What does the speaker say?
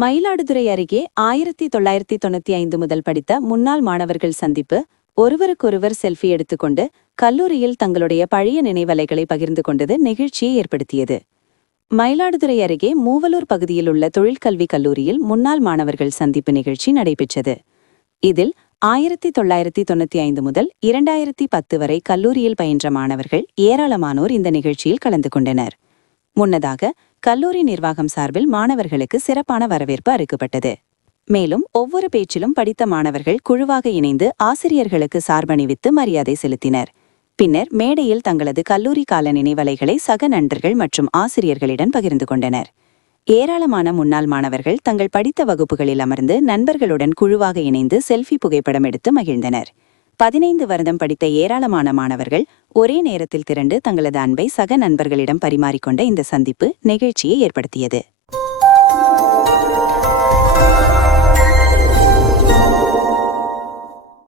மயிலாடுதுறை அருகே 1995 முதல் படித்த முன்னாள் மாணவர்கள் சந்திப்பு. ஒருவருக்கொருவர் செல்ஃபி எடுத்துக்கொண்டு கல்லூரியில் தங்களுடைய பழைய நினைவலைகளை பகிர்ந்து கொண்டது நெகிழ்ச்சியை ஏற்படுத்தியது. மயிலாடுதுறை அருகே மூவலூர் பகுதியில் உள்ள தொழிற்கல்விக் கல்லூரியில் முன்னாள் மாணவர்கள் சந்திப்பு நிகழ்ச்சி நடைபெற்றது. இதில் 1995 முதல் 2010 வரை கல்லூரியில் பயின்ற மாணவர்கள் ஏராளமானோர் இந்த நிகழ்ச்சியில் கலந்து கொண்டனர். முன்னதாக கல்லூரி நிர்வாகம் சார்பில் மாணவர்களுக்கு சிறப்பான வரவேற்பு அளிக்கப்பட்டது. மேலும் ஒவ்வொரு பேச்சிலும் படித்த மாணவர்கள் குழுவாக இணைந்து ஆசிரியர்களுக்கு சார்பணிவித்து மரியாதை செலுத்தினர். பின்னர் மேடையில் தங்களது கல்லூரி கால நினைவலைகளை சக நண்பர்கள் மற்றும் ஆசிரியர்களிடம் பகிர்ந்து கொண்டனர். ஏராளமான முன்னாள் மாணவர்கள் தங்கள் படித்த வகுப்புகளில் அமர்ந்து நண்பர்களுடன் குழுவாக இணைந்து செல்ஃபி புகைப்படம் எடுத்து மகிழ்ந்தனர். 15 வருடம் படித்த ஏராளமான மாணவர்கள் ஒரே நேரத்தில் திரண்டு தங்களது அன்பை சக நண்பர்களிடம் பரிமாறிக்கொண்ட இந்த சந்திப்பு நெகிழ்ச்சியை ஏற்படுத்தியது.